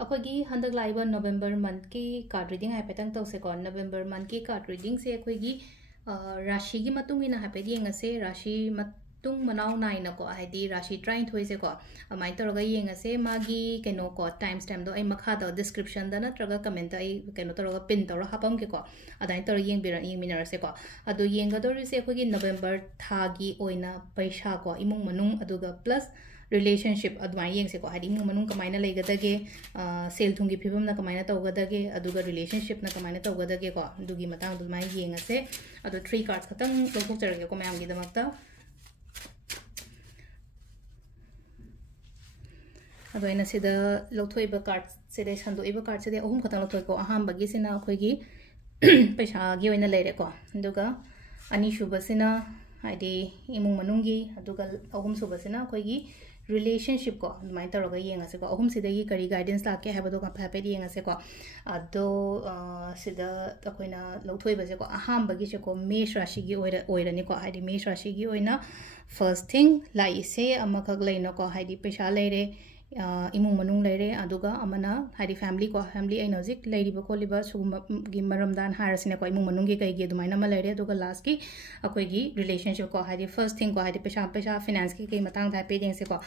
अखोगी हंदक live नवंबर month की card reading हाइपेतंग तौसेको नवंबर month की card reading से अखोगी राशि की मतुंग इना हाइपेद येंगसे राशि मतुंग मनाव नाइन को हाइदी राशि ट्राइन थोइसे को अमाइ तौरगा येंगसे मागी केनो को टाइम स्टैम्प दो आई मखा दो डिस्क्रिप्शन दा नत्रगा कमेंट आई केनो तौरगा पिन तौर हापम के को अदाइ तौर येंगमिनरसे को अदो येंगदोरिसे अखोगी नवंबर थागी ओइना पैसा को इमुंग मनुंग अदुगा plus relationship adwai yeng se ko hadi mu manung kamaina legadage sel thungi phibam na kamaina tawgadage aduga relationship na kamaina tawgadage ko dugi matang du mai yeng ase adu 3 cards khatang lobuk charage ko mayam gi damakta adu ina sida lothoi ba cards se de sandu iba cards se de ahum khatang lothoi ko aham bagi sina khoi gi paisa gi oina leire ko aduga ani shuba sina hadi imung manungi aduga ahum suba sina khoi gi relationship ko mai toroga yenga se ko ahum sidagi kari guidance la ke habado ka phape yenga se ko ado sida takoina lothoi ba se ko aham bagi se ko mesh rashi gi oira ni ko hadi mesh rashi gi oina first thing lai se amakak leino ko hadi pesha leire imung manung leire aduga amana hadi family ko family ai nozik leiriba ko liba sugum gi maramdan harasine ko imung manung gi kai gi dumaina ma leire aduga last ki akoi gi relationship ko hadi first thing ko hadi pesha finance ki kai matang tha pe ding se ko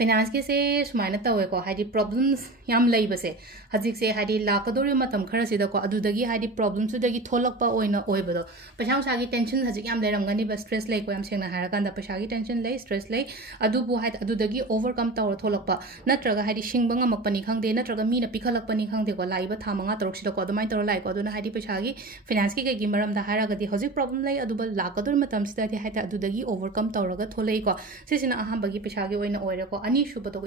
finance ki se sumaina tawe ko hadi problems yam leiba se hajik se hadi lakadori matam khara sida ko adudagi hadi problems dagi tholakpa oina oibado pesha sa gi tension hajik yam leramgani ba stress lei ko yam sengna harakanda pesha gi tension lei stress lei adu bu hadi adudagi overcome tawra tholakpa नत्रगा हादी शिंगबंग मकपनी खंगदे नत्रगा मीना पिखलकपनी खंगदे को लाइबा थामंगा तरोक सिदा को अदुमाइ तरो लाइ को अदुना हादी पैसागी फाइनेंस की कई मरम दा हारागदी हजिक प्रॉब्लम लै अदुबा लाकदुर मतम सिदा दे हाइता अदुदगी ओवरकम तौरगा थोलै को सिसिना अहाबगी पैसागी ओइना ओइरा को अनि सुबतो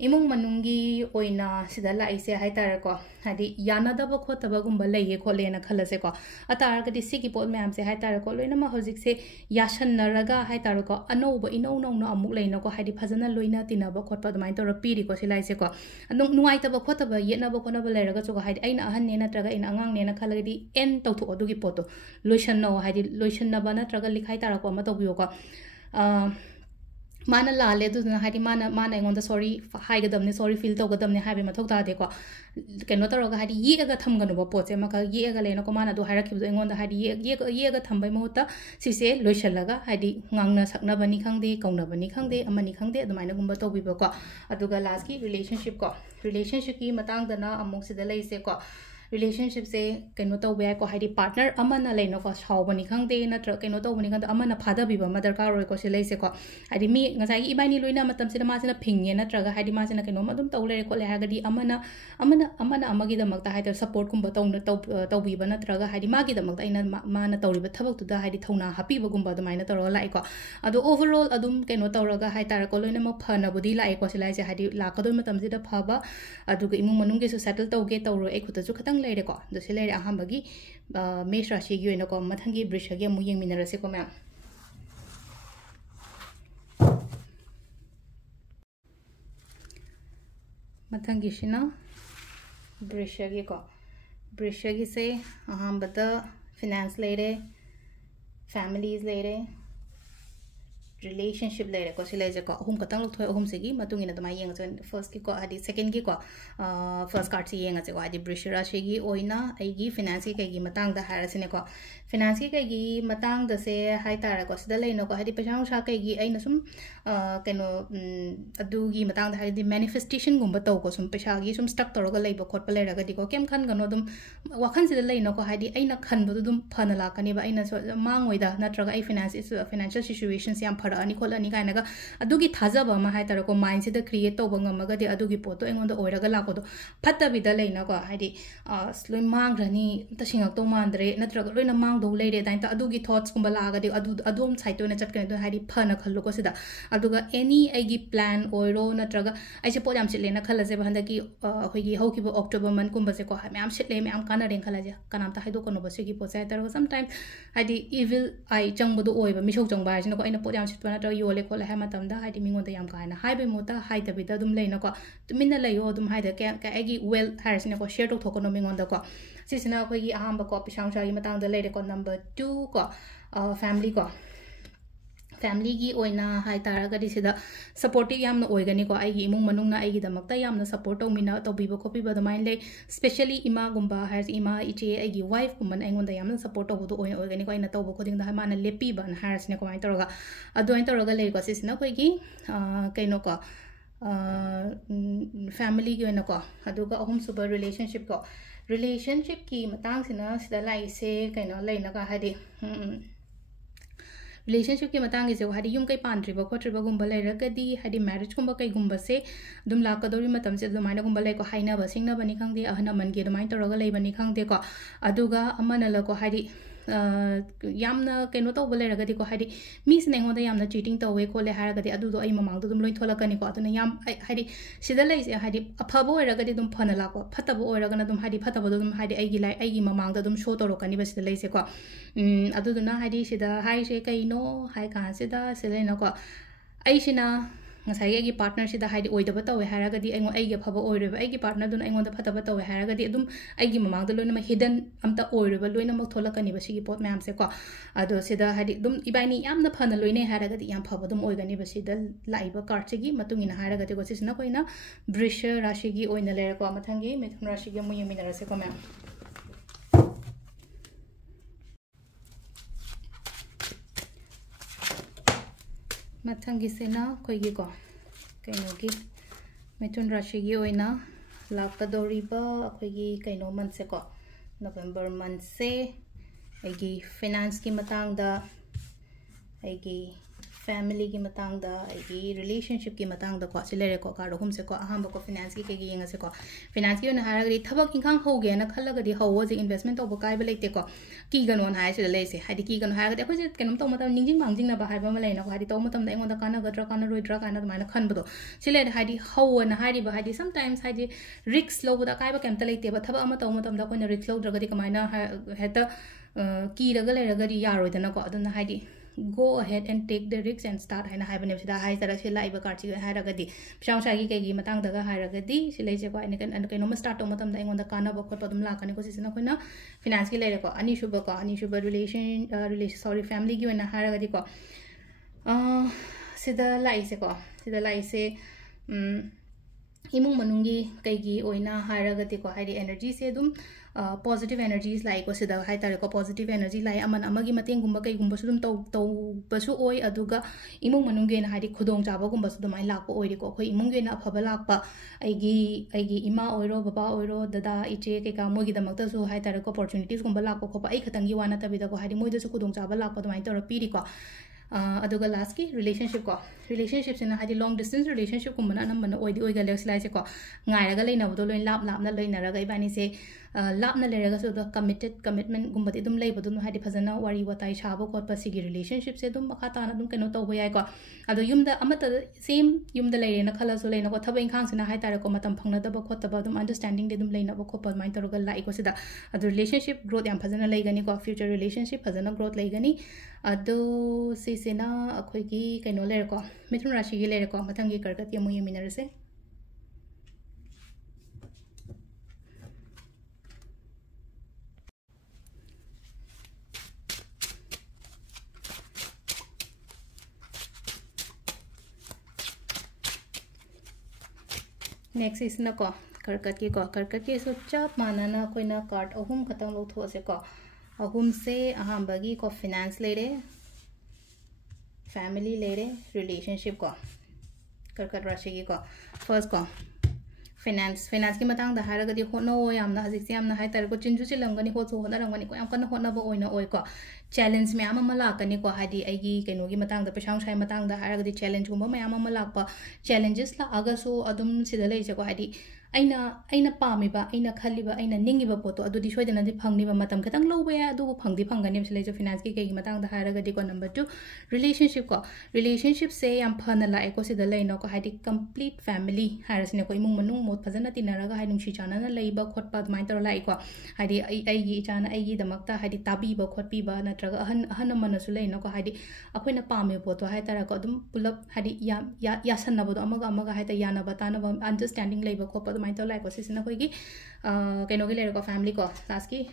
इमुंग मनुंगी ओइना सिदा लाइसे हाइतार को हादी यानादब खोतबगुंबा लैये खोलेना खलसे को अतारगदी सिगी पोत मैम से हाइतार को लोइना मा हजिक से यासनरगा हाइतार को अनौब इनौ नौना अमुक लैना को हादी फजना लोइना तिनाब खोतपा दमाइ तौर पीरी को सिलाइसे को नुवाइतब खोतब येनब खोनब लैरगा चो हादी अइना अहन्ने नत्रगा इन अंगांग नेना खलगदी एन तौथो अदुगी पोतो लोइसननो हादी लोइसननब नत्रगा लिखाइ तार को अमा तौबियो को माना लाले दुना हादी माना एंगोंदा सॉरी हाइगदमने सॉरी फील तौगदमने हाबे मथौ तादे को केनो तरोगा हादी येगा थमगनुबो पोचे मका येगा लेनो को माना दो हारखिबदो एंगोंदा Hadi येगा थमबै महुता सिसे लोइसलगा Hadi ngang saknabani khangde kaunabani khangde amani khangde adumaina gumba tawbibo ko aduga last ki relationship ki matang dana amuk sida leise ko relationship se keno tawbe ko haidi partner amana leino ko sawbani khangde natra keno tawbani khangde amana phada biba ma darkar roi ko se leise ko haidi mi ngasai ibaini loina matam sida ma sina phingye natra ga haidi ma sina keno madum tawle ko le hagadi amana amagi da makta haida support kumba tawbiba natra ga haidi magi da makta ina mana tawriba thabak tu da haidi thona hapiba gumba dumaina tawra lai ko ado overall adum keno tawraga haitar ko loina ma phana budi lai ko se lai se haidi lakadoi matam sida phaba aduga imung manung ge su settle tawge tawro e khuta ju khatang लेरे को दसे लेरे अहमबगी मेष राशि की ओइना को मथंगी वृषगी मु येंगमिनरसे को मैम मथंगी सिना वृषगी से अहमबदा फाइनेंस लेरे फैमिलीज लेरे relationship लेरे को सिलेजे को अहुम कतंग लोग थोय अहुम सेगी मतुंगिना दमाइ येंग चन फर्स्ट की को हादी सेकंड की को फर्स्ट कार्ड से येंग चो हादी वृष राशि की ओइना आइगी फाइनेंस की कई मतंग द हारसिने को फाइनेंस की कई मतंग द से हाइ तारा को सिदा लेनो को हादी पैसा उसा कई आइना सुम केनो अदुगी मतंग द हादी मैनिफेस्टेशन गुम बतौ को सुम पैसा गी सुम स्टक तोरगा लेबो खोट पलेरगा दिको केम खन गनो दुम वखन सिदा लेनो को हादी आइना खन बदु दुम फन लाकनी बा आइना मांग ओइदा नत्रगा आई फाइनेंशियल सिचुएशंस याम फर अनि खोलनी काइनागा अदुगी थाजब मा हाइ तार को माइंड से द क्रिएट तोब ngamaga de adugi poto engon da oiraga lakodo phatabida leina ko haidi sloi mangrani ta singak to mandre natraga loina mang do leire dain ta adugi thoughts kumba laga de adum side to na chatkane do haidi phana khallo ko sida aduga any aigi plan oiro natraga aise po yam sitlena khalaje bahanda ki hoigi hoki bo october month kumba se ko myam sitle myam kana ren khalaje kanam ta haido kono bose ki po sai tar sometimes haidi evil ai changbodo oiba misok changba sino ko aina po yam sitwa na yole ko la ha matam da haidi mingon da yam kaina haibe mota haida bida dum leina ko tumina layo dum haida ka agi well harsina ko share to thokono mingon da ko sisina ko gi ahamba ko pisang sa gi matang da leire ko number 2 ko family family gi oina hai taragadi sida supportive yamna oigani ko ai gi imung manungna ai gi damakta yamna support tawmina tawbiba khopiba domain le especially ima gumba has ima iche ai gi wife gumban aingonda yamna support tawbu oina oigani ko ina tawbu khoding da mana lepiba na harasne ko mai taraga adoin taraga le ko sisna koi gi kaino ko family gi oina ko aduga ahum suba relationship ki matang sina sida lai se kaino leina ka hadi relationship ki matang is hadi yum kai pandriba khotriba gumba leiragadi hadi marriage gumba kai gumba se dum lakadori matam se dumaina gumba lei ko haina ba singna bani khangde ahana man ge dumain toroga lei bani khangde ko aduga amana la ko hadi yamna kaino tawba leiragadi ko hadi mi sne ngoda yamna cheating tawwe khole haragadi adudo ai mamang dum loi tholakani ko aduna yam hadi sida lei se hadi aphabo oiragadi dum phana la ko phatabo oiragana dum hadi phatabo dum hadi ai gi lai ai gi mamang da dum show torokani ba sida lei se ko aduduna hadi sida hai se kaino hai kan sida selena ko ai sina ngasai ai gi partner sida hadi oidaba tawe haragadi ai ngo ai gi phaba oireba ai gi partner dun ai ngonda phataba tawe haragadi adum ai gi mamang da loina ma hidden amta oireba loina ma tholakani ba sigi pot mayam se ko ado sida hadi dum ibaini yamna phana loine haragadi yam phaba dum oigani ba sida laiba card sigi matungina haragadi ko sisna koina Brisha Rashigi oina lera ko mathangi Mithun Rashigi mu yemi narase ko mayam mathangi sena koigi ko kainogi Mithun Rashigi oina lakadoriba akoigi kaino month se ko November month se aigi finance ki matang da aigi family ki matang da aigi relationship ki matang da ko silere ko ka rohum se ko aham ko finance ki kegi yenga se ko finance ki na haragri thabak ingkhang hoge na khallagadi hawo je investment to kai ba leite ko ki ganon hai se le se hadi ki ganon haragadi ko je kenom to matam ningjing mangjing na ba hai ba ma leina ko hadi to matam da engon da kana gadra kana roidra kana da mana khan bado silere hadi hawo na hadi ba hadi sometimes hadi risk low da kai ba kem ta leite ba thaba ama to matam da ko na risk low dragadi kamaina heta ki raga le raga ri yaroi da na ko aduna hadi go ahead and take the risks and start haina haibane sida hai tara se laiba karchi hai ragadi pshang shagi kai gi matang daga hai ragadi silai je ko ani kan no ma start to matam da engon da kana ba khot pa dum la kani ko sisina koina finance ki leire ko ani shuba relation sorry family gi na hai ragadi ko sida lai se imung manungi kai gi oina hai ragadi ko hai energy se dum positive energies like ko sida hai tare ko positive energy lai aman amagi mateng gumba kai gumba sudum to basu oi aduga imung manunge na hari khudong chaba gumba sudum ai lakpa oi ko khoi imung ge na phaba lakpa aigi ima oiro baba oiro dada iche ke ka mogi damakta su hai tare ko opportunities gumba lakko khopa ai khatangi wana tabida ko hari moida su khudong chaba lakpa domai tor piri ko aduga last ki relationship sina hadi long distance relationship kumbana namana oidi oiga lex lai se ko ngai raga leina bodo loin lap na loina raga ibani se lap na leraga so the commitment gumbati dum lei bodum hadi phajana wari watai chaba ko pa sigi relationship se dum makha ta na dum keno to boyai ko ado yumda amata same yumda leire na khala so leina ko thaba inkhang sina hai tare ko matam phangna da ba khot ba dum understanding de dum leina ba ko pa mai toroga lai ko sida ado relationship growth yam phajana leigani ko future relationship phajana growth leigani ado sisena akhoi gi keno leire ko Mithun Rashigi leire ko mathangi karkat yamu yeminarase next is na ko karkat ki so chap manana koina card ahum khatang lo tho se ko ahum se aham bagi ko finance lere family lere relationship ko karkat rashi ki ko first ko finance ki matang da haragadi hono yamna hajik yamna hai tar ko chinju chilamgani ho chu hona rangani ko yam kana hona ba oina oi ko challenge me ama la kani ko hadi aigi keno gi matang da pesang sai matang da haragadi challenge gumba me ama la pa challenges la aga so adum sidalai je ko hadi aina pamiba aina khaliba aina ningiba poto adudi soidana di phangni ba matam khatang loba ya adu phangdi phangani sile jo finance ki kai matang da haragadi ko number 2 relationship se yam phana la eko sida leino ko hadi complete family harasne ko imung manung mot phajana tinaraga hai nungsi chana na leiba khotpa mai tor lai ko hadi aigi chana aigi damakta hadi tabi ba khotpi ba natraga ahan mana su leino ko hadi akoina pame poto hai tara ko dum pulap hadi ya sanna bodo amaga hai ta yana batana ba understanding leiba khotpa adumai to like sisina khoi gi keno gi lere ko family ko last ki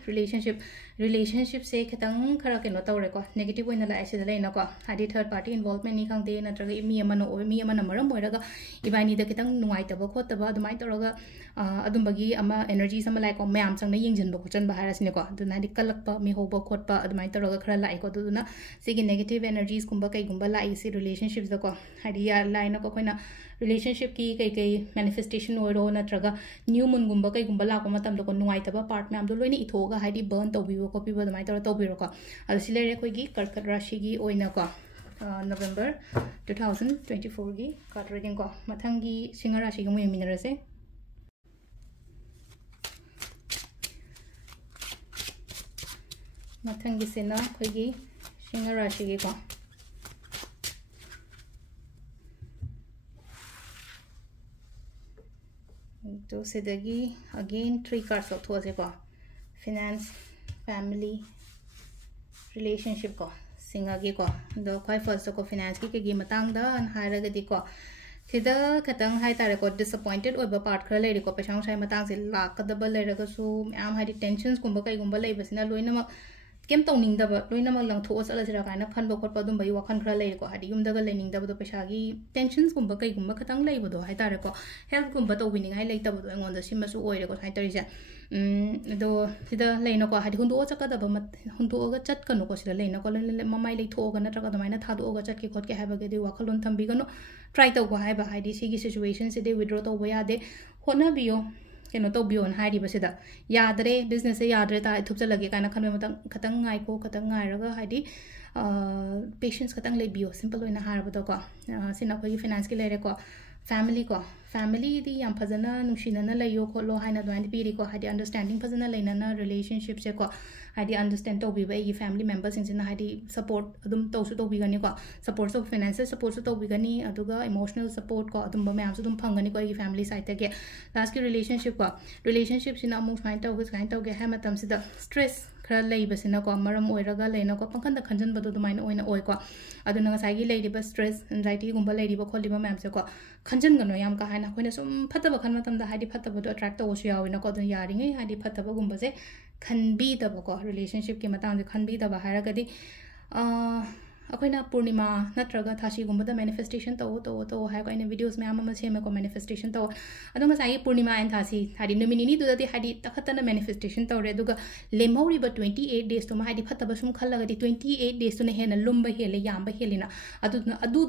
relationship se khetang khara keno tawre ko negative oina la aise le na ko hadi third party involvement ni khang de na traga mi amano oi mi amana maram moiraga ibani da kitang nuai taba khot taba adumai tawraga adumbagi ama energies ama like ko mayam changna yingjin ba kuchan ba harasine ko aduna di kalakpa mi hoba khotpa adumai tawraga khara lai ko duna sigi negative energies kumba kai gumba lai si relationships da ko hadi ya lai na ko koina relationship ki kai manifestation oiro na traga new moon gumba kai gumba la ko matam do ko nuai taba part mayam do loini ithoga hadi burn to biwo ko pibo adumai tawra to biro ko adu silere koi gi karkat rashi gi oina ko November 2024 gi card reading ko mathangi Singha rashi gi mu yeminarase mathangi sena khoi gi Singha rashi gi ko to sedagi again 3 cards of those ko finance family relationship ko Singha gi ko do kai first ko finance ki matang da an haira ga di ko thida khatang hai tare ko disappointed oiba part khara le ri ko pesang sai matang se lakadaba le ra ga su am hari tensions kumba kai gumba le basina loina ma kem tongning da ba loina ma lang tho asala sira kana khan ba khot pa dum bai wakhan khara le ko hadi yum da ga lening da ba do pesa gi tensions kumba kai gumba khatang le ba do hai tare ko health kumba to wining ai le ta ba do ngon da sim su oi re ko hai tari ja do sida leina ko hadi hundu o chaka da ba hundu ga chat kanu ko sida leina ko le mamai le tho ga na tra ga da mai na tha do ga chat ki khot ke ha ba ge de wakhalon tham bi ga no try to go hai ba hai di sigi situation se de withdraw to ya de hona biyo keno to bion hai di basida yadre business se yadre ta thup cha lage kana khanwe matang khatang ngai ko khatang ngai raga hai di patience khatang le biyo simple oina har ba to ko sina ko finance ki lere ko family di yam phajana nushina na layo ko lo haina dwan pi ri ko hadi understanding phajana leina na relationship se ko hadi understand to bi bai family members in na hadi support adum to su to bi gani ko support so financial support su to bi gani aduga emotional support ko adum ba mayam su dum phangani ko family side ta ge last ki relationship sina among find to ge ha matam sida stress khara lei basina ko maram oiraga leina ko pangkhan da khanjan badu dumaina oina oi ko aduna ngasai gi lei ba stress anxiety gumba lei ba kholi ba mayam se ko khanjan gano yam ka haina khoina sum phataba khan matam da hadi phataba do attract to su yawina ko dun yari ngai hadi phataba gumba se khanbi da ba ko relationship ki matang de khanbi da ba hara gadi akoina purnima natraga thashi gumba da manifestation to ha ko ina videos me ama se me ko manifestation to adunga sai purnima and thasi hadi nomini du da di hadi takhatana manifestation to re duga lemhori ba 28 days to ma hadi phataba sum khallaga di 28 days to ne hena lumba hele yamba helina adu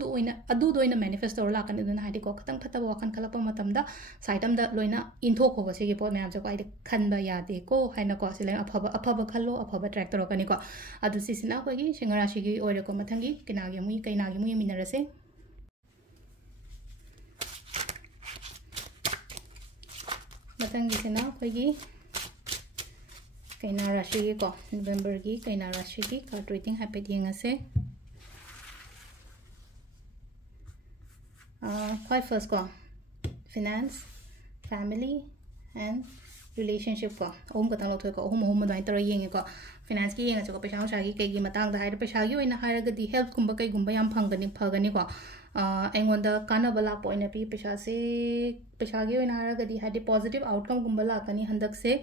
do ina manifest to la kan dun hadi ko khatang phataba wakan khalapa matam da saitam da loina intho ko ba se gi po me am jo ko ai khan ba ya de ko haina ko sile afaba khallo afaba track to kani ko adu sisina ko gi Singha rashi gi ore ko mathangi Keina.gi mu yeminarase mathangi sina ko gi Keina rashi gi ko November gi Keina rashi gi card reading happy yengase quite first ko finance family and relationship ko om ko tang lo thoi ko om dai tar yeng ko finance ki yeng ko paisa sa gi kai gi matang da hai paisa gi oina hai ga di help kumba kai gumba yam phagani ko engon da kana bala po ina pi paisa gi oina hai ga di hai positive outcome gumba la kani handak se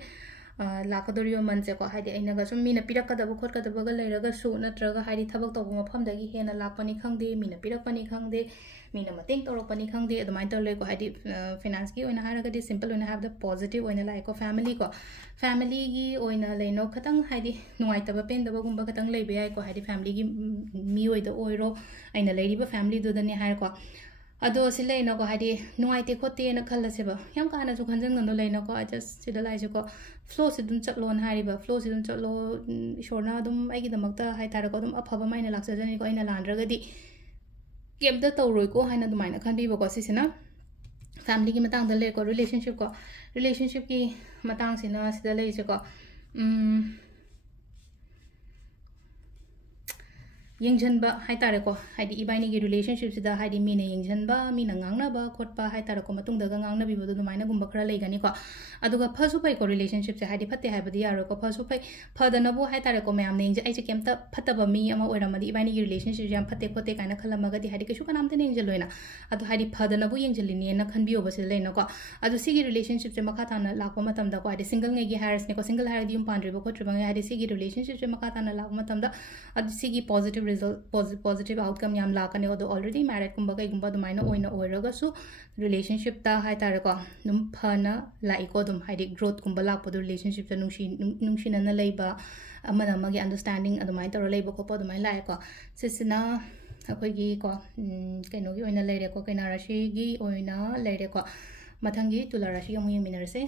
lakadoriyo man se ko hai de ina ga sum mina pirak ka da bu khot ka da ga le ga su na tra ga hai di thabak to ma pham da gi hena lakpani khangde mina pirak pani khangde Meena Matung to pani khang de adumai to le ko hadi finance ki oina hara ga di simple oina have the positive oina like ko family gi oina le no khatang hadi nuai ta ba pen da ba gumba khatang le be ai ko hadi family gi mi oi da oiro aina le ri ba family do da ni hara ko ado sile no ko hadi nuai te khote na khalla se ba yam ka na su khanjang no le no ko I just sida lai ko flow se dum chatlon hari ba flow se dum chatlo ishorna dum ai gi damakta hai tar ko dum aphaba maina laksa jani ko aina landra ga di Game the Toro go Hina the Mina can be Bocosina family matang the lake or relationship ki matang sinas the laser go yengjanba hai tare ko haidi ibaini gi relationship sida haidi mina yengjanba mina ngangna ba khotpa hai tare ko matung daga ngangna bi bodu maina gumba khara leigani ko aduga phasu pai ko relationship se haidi phatte hai badi yaro ko phasu pai phadana bu hai tare ko mayam ne ai se kemta phataba mi ama oiramadi ibaini gi relationship jam phatte khote kaina khalamaga di haidi keshu kanam te nengjeloina adu haidi phadana bu yengjelini na khanbiyo ba se leina ko adu sigi relationship se makha tana lakwa matam da ko haidi single nge gi hires ne ko single hire di pandri ba ko triba nge haidi sigi relationship se makha tana lakwa matam da adu sigi positive result positive outcome yam lakane odo already married kumba kai gumba dumaina oina oiraga su relationship ta hai tare ko num phana lai ko dum haidi growth kumba lakpo relationship ta nungshi na leiba amana magi understanding adumai tor leiba ko podumai lai ko sisina akoi gi ko kaino gi oina leire ko kaina rashi gi oina leire ko mathangi tula rashi amu yeminarse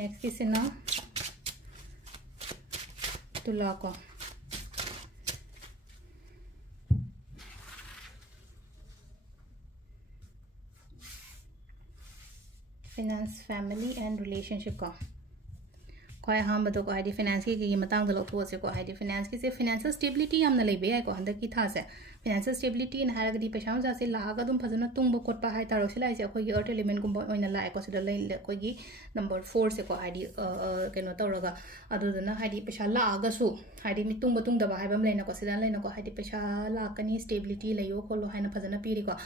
next isina Tula ko finance family and relationship ko koi ham bado ko haidi finance ki matang dalo tho se ko haidi finance ki se financial stability amna leibe ai ko handa ki tha se financial stability in haraga di paisa ja se laga dum phajana tungba kotpa hai taro se lai se khoi gi earth element gumba oina lai ko se lai khoi gi number 4 se ko haidi keno tawraga adu dana haidi paisa laga su haidi mi tungba tungda ba haibam leina ko se dan leina ko haidi paisa lakani stability layo ko lo haina phajana piri ko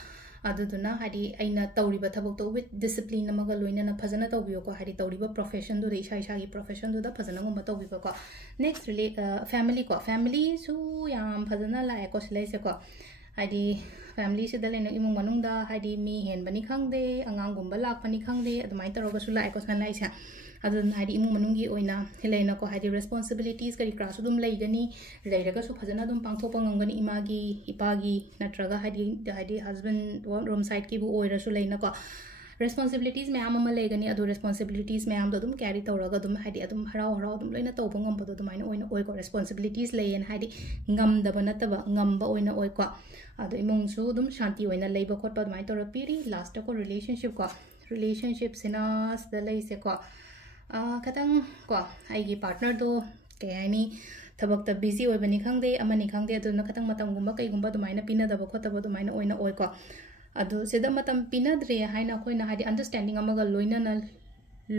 aduduna haidi aina tawriba thabok to with discipline namaga loina na phajana tawbiyo ko haidi tawriba profession du isa isa gi profession du da phajana gumba tawbiba ko next family ko family su yam phajana la ko silai se ko haidi family se da lena imung manung da haidi mi hen bani khangde angang gumba lak pani khangde adumai taroga su la ko san lai sa adun haidi imung manungi oina helena ko haidi responsibilities kari class dum leigani leiraga su phajana dum pangthopa ngangani imagi ipagi natraga haidi husband rom side ki bu oira su leina ko responsibilities me ama leigani adu responsibilities me am dum carry tawraga dum haidi adum harau harau dum loina tawba ngam bodo dumaina oina oi ko responsibilities leyen haidi ngam daba nataba ngamba oina oi ko adu imung su dum shanti oina leiba khotpa dumai tor piri last ko relationship sina sda lei se ko katang ko aigi partner do kayani thabak ta busy oi bani khangde amani khangde aduna katang matam gumba kai gumba dumaina pina daba khotaba dumaina oina oi ko adu sida matam pina dre haina khoina hadi understanding amaga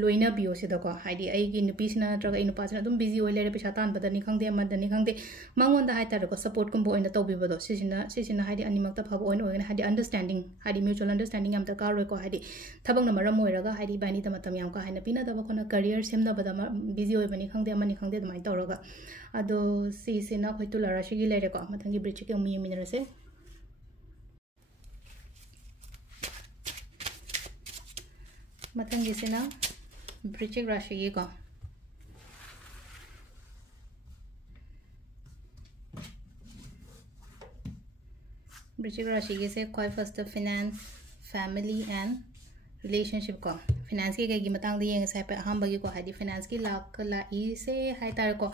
loina bio sida ko hadi aigi nupi sina traga inu pasna dum busy oi lere pesa tan badani khangde amadani khangde mangon da haita ko support kumbo oina tobi bodo sisina hadi animak ta phabo oina oina hadi understanding hadi mutual understanding am ta ka roi ko hadi thabang na maram oiraga hadi bani ta matam yam ka haina pina da ko na career semna bada busy oi bani khangde amani khangde dumai tawraga ado sisina khoi tula rashigi lere ko mathangi Brichik.min yeminarase mathangi sina Brichik Rashigi ko Brichik Rashigi se koi first finance family and relationship ko finance ki matang di yeng sai pa hamba gi ko hadi finance ki lak la I se hai tar ko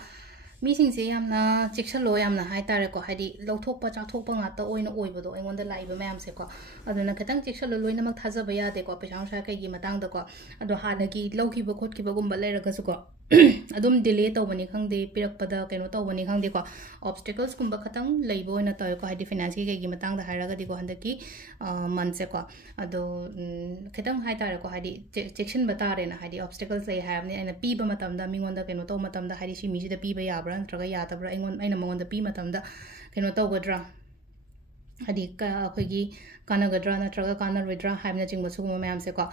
मीसिंग से यामना चेक्सलो यामना high तारे को हाइदी लौथोकपा चाथोकपा ngata oina oibado aingonda laiba mayam se ko aduna katang chekshalo loina mak thajaba yade ko paisa sa kai gi matang da ko ado hanagi lawkiba khotkiba gumba leiraga su ko adum delay tawbani khangde pirakpada kaino tawbani khangde ko obstacles kumba khatang leibo oina taw ko haidi finance gi matang da hairaga di ko handaki man se ko ado katang hai tare ko haidi section batare na haidi obstacles lei have ni aina piba matam da mingonda kaino taw matam da haidi si mi da piba ya bra ntraga ya tabra aingon aina mongonda pi matam da kaino tawgadra hadi ka akhoi kanagadra natraga kanaroidra haimna jingba suguma mayam se ko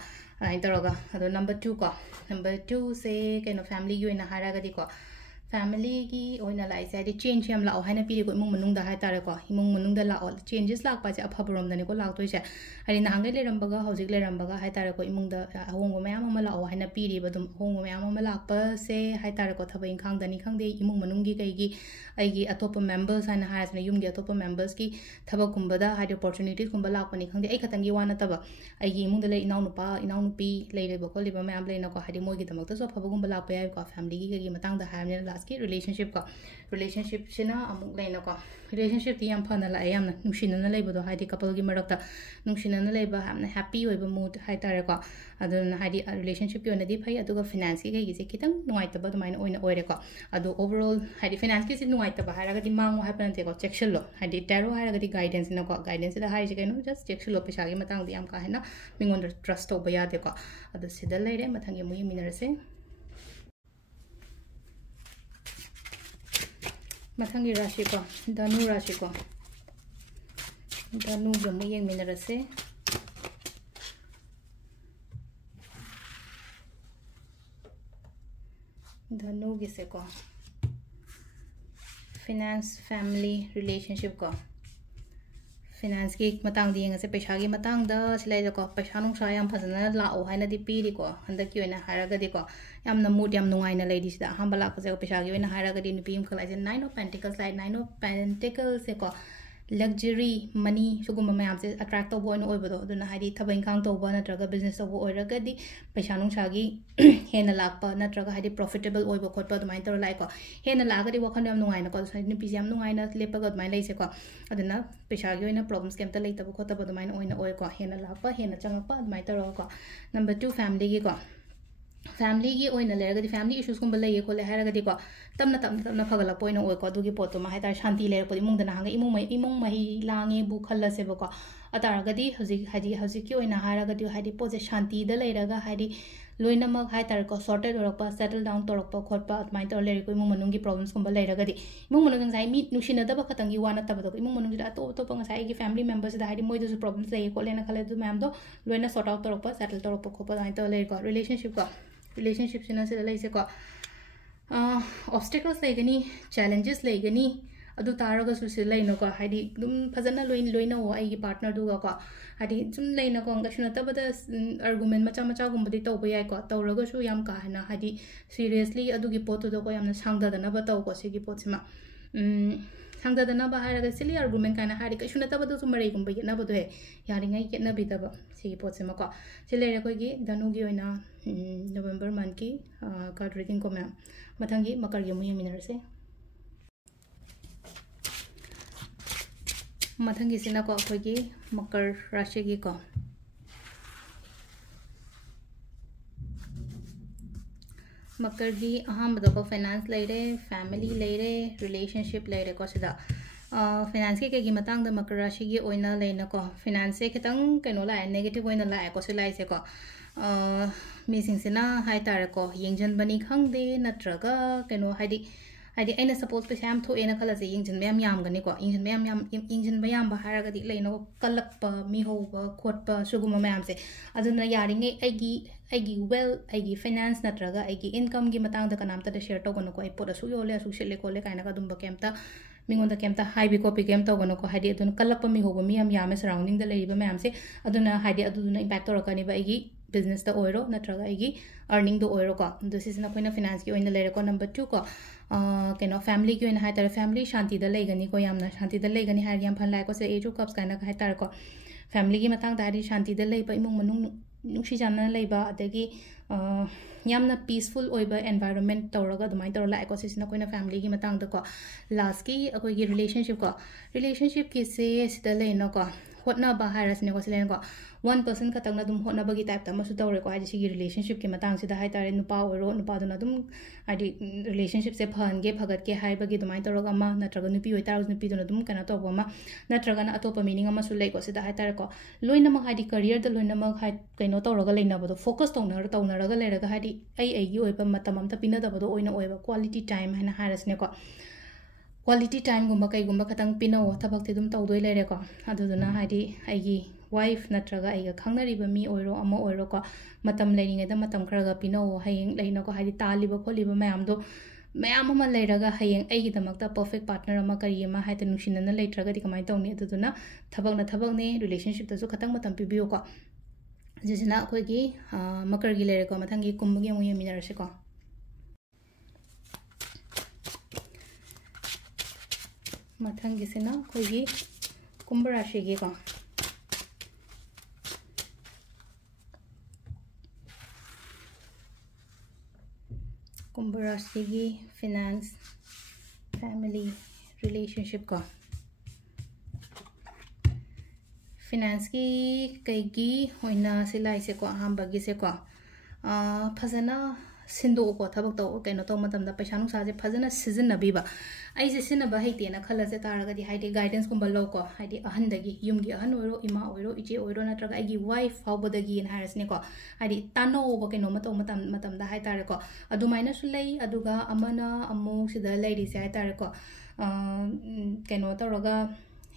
ai taraga ado number 2 se kaino family gi oina haraga di ko family gi oina lai se di change yam lao haina piri ko imung manung da hai tare ko imung manung da lao changes lak pa ja aphaborom da ni ko lak toi se ari na hangai le rambaga hojik le rambaga hai tare ko imung da ahong mayam ma lao haina piri badum ahong mayam ma lak pa se hai tare ko thabai khang da ni khang de imung manung gi kai gi ai gi atopa members haina ha na yum gi atopa members ki thaba kumba da hai opportunities kumba lak pa ni khang de ai khatang gi wana taba ai gi imung da le inau nupi le le ba ko le ba mayam le na ko hai mo gi tamak ta so phaba kumba lak pa ai ko family gi matang da ha ne la last की relationship को relationship सिना अमुक लेना को relationship ती याम फना लाए याम नुसिनना लेबदो हाइदि couple की मरकता नुसिनना लेबा हमने हैप्पी होइबा मूड हाइ तारे को अदुना हाइदि रिलेशनशिप की ओनदी फै अदुगा फाइनेंस की गई खितंग नुआइतबा दुमाइन ओइना ओइरे को अदु ओवरऑल हाइदि फाइनेंस की सि नुआइतबा हाइरागदि मांगो हाइपनते को चेक्सलो हाइदि टेरो हाइरागदि गाइडेंस न को गाइडेंस दा हाइजे कैनो जस्ट चेक्सलो पैसा की मतंग याम का हैना मिंगोन ट्रस्ट तो बयादे को अदु सिदा लेरे मथंगे मुई मिनरसे मथंगी राशि को धनु राशि को धनु गमु येंग मिनरसे धनु गिसे को फाइनेंस फैमिली रिलेशनशिप को फाइनेंस की मतंग दियंग से पैसा की मतंग दा सिलाई को पैसा नुसा याम फजना लाओ हाइना दि पीरी को हंदक की ओइना हारगदि को याम न मूड याम नुंगाइना लेडी सिदा हम बला को पैसा की ओइना हारगदि नुपी म खलाइ 9 of pentacles like 9 of pentacles से को लग्जरी मनी सुगुम मैम से अट्रैक्ट तब ओइबदो अदुना हाइदि थबैं खांग तब नत्रगा बिजनेस तब ओइरगदि पैसा नुसागी हेना लाप नत्रगा हाइदि प्रॉफिटेबल ओइबो खोट अदुमाइन तौर लाइको हेना लागदि वखन याम नुंगाइना को नुपी याम नुंगाइना लेपगा अदुमाइन लेसे को अदुना पैसा की ओइना प्रॉब्लम्स केमता लेतब खोतब अदुमाइन ओइना ओइको हेना लाप हेना चंगप अदुमाइन तौर को नंबर 2 फैमिली की को फैमिली की ओइना लेरगदि फैमिली इश्यूज कुंबा लेये खोले हारगदि को तमना फगलप ओइना ओइको अदुगी पोतो मा हाइतार शांति लेरपदि इमुंगदना हांगे इमुंग मही लांगे बु खल्लसेबको अतारगदि हजिक की ओइना हारगदि हाइदि पोजे शांति द लेरगा हाइदि लोइनमक हाइतार को sorted Orpa settle down Torpa खोटपा अदमाइन तौर लेरिको इमुंग मनुंगी प्रॉब्लम्स कुंबा लेरगदि इमुंग मनुंग साइ मी नुसिनदब खतंगी वाना तबदो इमुंग मनुंग दा तो ngasai की फैमिली मेंबर्स दा हाइदि मोइदसु प्रॉब्लम्स लेये खोलेना खले दु मैम दो लोइना सॉर्ट आउट तोरपा सेटल तोरपा खोपा अदमाइन तौर लेरिको रिलेशनशिप सिना से लेसे को ऑब्स्टेकल्स लेगनी चैलेंजेस लेगनी अदु तारगसु से लेनो को हाइदि दुम फजना लोइनो हो आइगी पार्टनर दुगा को हाइदि जुम लेनो को गसुना तबद आर्गुमेंट मचा गुम्बदि तौबा याय को तौरगसु याम का हना हाइदि सीरियसली अदुगी पोतु दो को यामना सांगदना बतौ को सिगी पोतसिमा सांगदना बा हारगा सिली आर्गुमेंट काना हाइदि कसुना तबद सु मरे गुम्बा येना बदो है यारिङै केना बिदब सिगी पोतसिमा को सिलेरे कोगी धनुगी ओइना नवंबर मंथ की कार्ड रीडिंग को मैम मथंगी मकर की मुई मिनरसे मथंगी सिना को अखोगी मकर राशि की को मकर की अहमद को फाइनेंस लेरे फैमिली लेरे रिलेशनशिप लेरे को सिदा फाइनेंस की मतंग मकर राशि की ओइना लेना को फाइनेंस से खितंग कनो लाए नेगेटिव ओइना लाए को सिलाई से को मीसिंगसिना हाइ तारे को यंजनबनी खंगदे नत्रगा कनो हाइदि अैना सपोज पैसा याम थोएना खलसे यंजन मैम यामगनी को यंजन मैम हारगदि लेनो कलप मिहोब खोटप सुगुम मैम से अदुना यारिङै अैगी वेल अैगी फाइनेंस नत्रगा अैगी इनकम की मतंग द कनामता शेयर तौगनो को पोट असु योले असु सिले कोले काइना दुंबा केमता मिंगोंदा केमता हाइबी कॉपी केम तौगनो को हाइदि अदुन कलप मिहोब मियाम यामे सराउंडिंग द लेरिबा मैम से अदुना हाइदि अदुना इंपैक्ट तौरकनिबा अैगी बिजनेस द ओइरो नत्रगा अैगी अर्निंग द ओइरो को दिसिसना कोइना फाइनेंस की ओइना लेरे को नंबर 2 को कनो फैमिली की ओइना हाइतार फैमिली शांति द लेगनी को यामना शांति द लेगनी हाइर याम फन लाइको से एज ऑफ कप्स काइना हाइतार को फैमिली की मतंग दारी शांति द लेबा इमुंग मनुंग नुक्सी जाना लेबा अदगी यामना पीसफुल ओइबा एनवायरनमेंट तौरगा दुमाइन तौर लाइको सिसना कोइना फैमिली की मतंग द को लास्ट की अखोई की रिलेशनशिप की से सिदा लेनो को होटनाबा हाइरसने को सिलेन को 1% खतंग दुम होटनाबगी टाइप तमसु तौरे को हाइदि सिगी रिलेशनशिप की मतंग सिदा हाइतारे नुपा ओरो नुपादुना दुम हाइदि रिलेशनशिप से फहनगे फगतके हाइबगी दुमाइन तौरगा मा नत्रगा नुपी ओइतार नुपीदुना दुम कना तौबा मा नत्रगा अतोपा मीनिंग अमा सु लेको सिदा हाइतारे को लोइनमक हाइदि करियर द लोइनमक हाइ कइनो तौरगा लेनबदो फोकस तौनरगा लेरगा हाइदि अैगी ओइबा मतम अमता पिनदबदो ओइना ओइबा क्वालिटी टाइम हाइना हाइरसने को क्वालिटी टाइम गुम्बा कईगुम्बा खतंग पिनो थबकते दुम तौदोय लेरेको अदुदुना हाइदि अैगी वाइफ नत्रगा अैगा खंगनरिबा मी ओइरो अमा ओइरो को मतम लेरिङैदा मतम खरगा पिनो हयेंग लेइनको हाइदि तालिबा खोलिबा मयामदो मयाम अमा लेरगा हयेंग अैगिदमकता परफेक्ट पार्टनर अमा करी अमा हाइते नुसिनना लेत्रगदि कमाय तौनी अदुदुना थबकने रिलेशनशिप तसु खतंग मतम पिबियो को जिसिना अखोइगी मकर की लेरेको मथंगी कुंभगी अमु यमिनरसेको मथंगिसिना अखोइगी कुंभ राशि को Kumba Rashigi finance family relationship ko finance ki kaigi hoina silai se ko ahamba gi se ko phazana sindo ko thabak to kaino to matam da paisa nu sa je phazana season na biba ai je sin ba haite na khala se taraga di haide guidance kumba lo ko haide ahan dagi yum gi ahan oiro ima oiro ije oiro na traga ai gi wife how bodagi in haras ne ko haide tano ba kaino matam da hai tare ko adu minus lei aduga amana amu sida lady se hai tare ko kaino to roga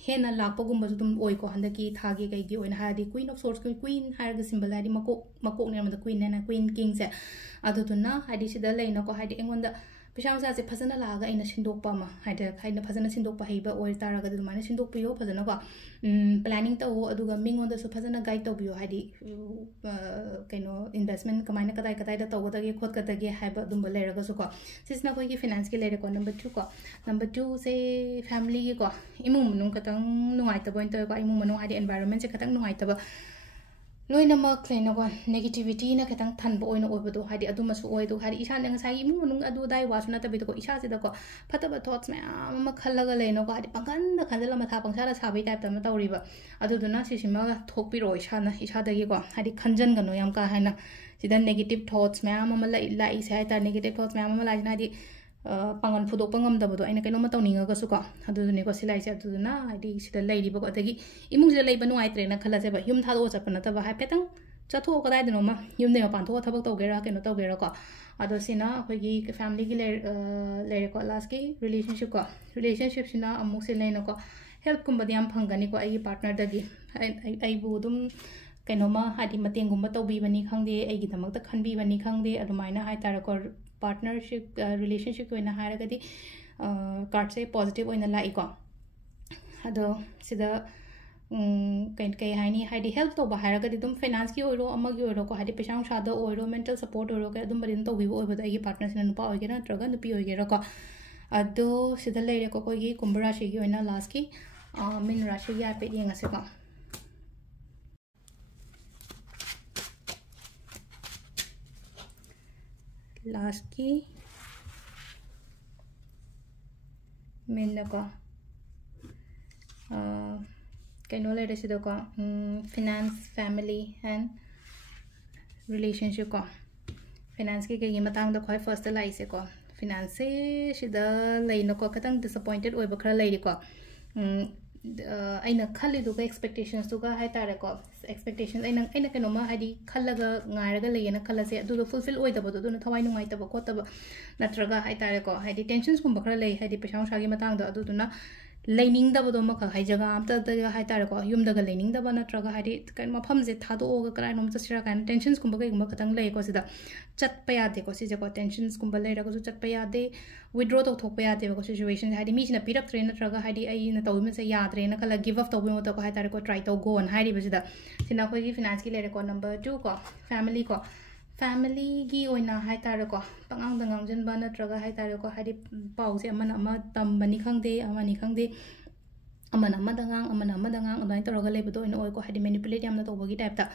hena lakpo gumba dum oi ko handaki thagi kai gi oina hadi queen of swords queen harga symbol hadi mako ne ma queen na queen king se adutuna hadi sida leina ko hadi engonda pishang sa se phasana laga ina sindok pa ma hadi khaina phasana sindok pa heiba oi taraga du mana sindok piyo phasana ko planning to aduga mingonda su phasana guide to biyo hadi kaino investment kamaina kadai da to godagi khot kadagi haiba dum le raga su ko sisna ko gi finance ki le ko number 2 ko number 2 se family gi ko imung munung katang nungai ta point to ko imung munung hadi environment se katang nungai ta ba loina ma kleina ko negativity na katang than bo oina oibo hadi adu masu oi do hadi isa nang sai imung munung adu dai wasna ta bi ko isa se da ko phataba thoughts ma khallaga leino ko hadi pangan da khandala ma tha pangsa da sabai type ta ma tawriba adu duna sisima ga thokpi ro isa da gi ko hadi khanjan ga no yam ka haina sida negative thoughts ma la isa ta negative thoughts ma la na di pangan phudok pangam da bodo aina kaino ma tawninga ga su ko adu ne ko silai se adu na hadi sida leiri ba ko dagi imung sida lei ba nuai tre na khala se ba yum tha do chapna ta ba ha petang chatho ko dai dino ma yum ne ma pan tho thabak to gera kaino to gera ko ado sina khoi gi family gi le ko last ki relationship sina amuk se leino ko help kum ba diam phangani ko ai partner dagi ai bu dum kaino ma hadi mateng gum ba to bi bani khangde ai gi damak ta khanbi bani khangde adumaina hai tar ko partnership relationship oina haragadi card se positive oina lai ko ado sida kai haini haidi help to ba haragadi dum finance ki oiro amagi oiro ko hadi pesang shada oiro mental support oiro ka dum barin to bi oibo ai partner sina nupa oigena traga nupi oigera ko ado sida leire ko gi Kumba Rashi gi oina last ki min rashi gi ape yenga se ko last की Meena को canoe ले रहे सिद्धो को finance family and relationship को finance की कहीं मतांग तो कोई first लाई से को finance से सिद्धा लाइनो को कतंग disappointed ओए बखरा लाई को aina khalli du ga expectations du ga hai tare ko expectations aina keno ma hadi khallaga ngairaga leyena khalla se du fulfill oi da bodu du na thawai nungai ta ba ko ta ba natraga hai tare ko hadi tensions kum bakra lei hadi pesang sagi matang da du na leining da bodu ma kha hai jaga am ta da hai tare ko yum da ga leining da ba natraga hadi kan ma pham je thado ga krai nom ta sira kan tensions kum ba ga khatang lei ko sida chat pa ya de ko si je ko tensions kum ba lei ra ko chat pa ya de withdraw to thok pa ya de ko situation hadi mi sina pirak train natraga hadi ai na taw me se ya train na kala give up to bi mo to ko hai tare ko try to go on hari ba sida sina ko gi finance ki le ko number 2 ko family gi oina hai tare ko pangang dangang jen ba natraga hai tare ko hadi pau se amana ama tam bani khangde amani khangde amana dangang adai to roga le ba to ina oi ko hadi manipulate yam na to bogi type ta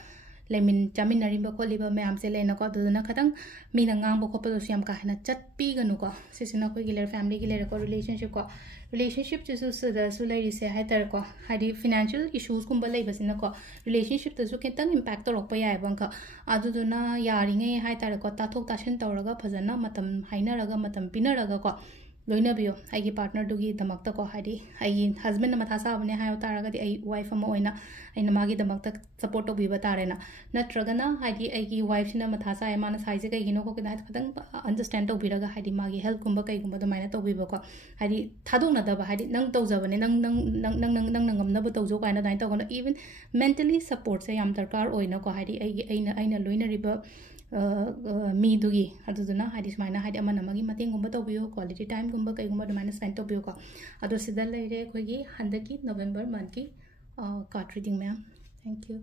lemin chamin nari ba ko liba me am se le na ko du na khatang mi na ngang ba ko pa do siam ka na chat pi ga nu ko sisina ko gi le family gi le ko relationship ju su da su le se hai tar ko hadi financial issues kum ba le ba sina ko relationship ta su ketang impact to rok pa ya bang ka adu du na yari nge hai tar ko ta thok ta shin to raga phajana matam haina raga matam pina raga ko loina biyo ai partner dugi damak ta ko hadi ai husband na matha sa bane hayo taraga di ai wife ma oina ai na magi damak ta support to bi batare na natraga na hadi ai wife sina matha sa ai mana sai je kai gino ko kidai khatang understand to biraga hadi magi help kumba kai kumba do maina to bi ba ko hadi thadong na da ba hadi nang to jabane nang ngam na ba to jo kai na dai to ko even mentally support se yam darkar oina ko hadi ai na loina riba me dugi aduduna hadi smaina hadi amana magi mateng gumba to biyo quality time gumba kai gumba do spend to biyo ko ado sidal leire khoi gi handaki November month ki card reading ma'am. Thank you.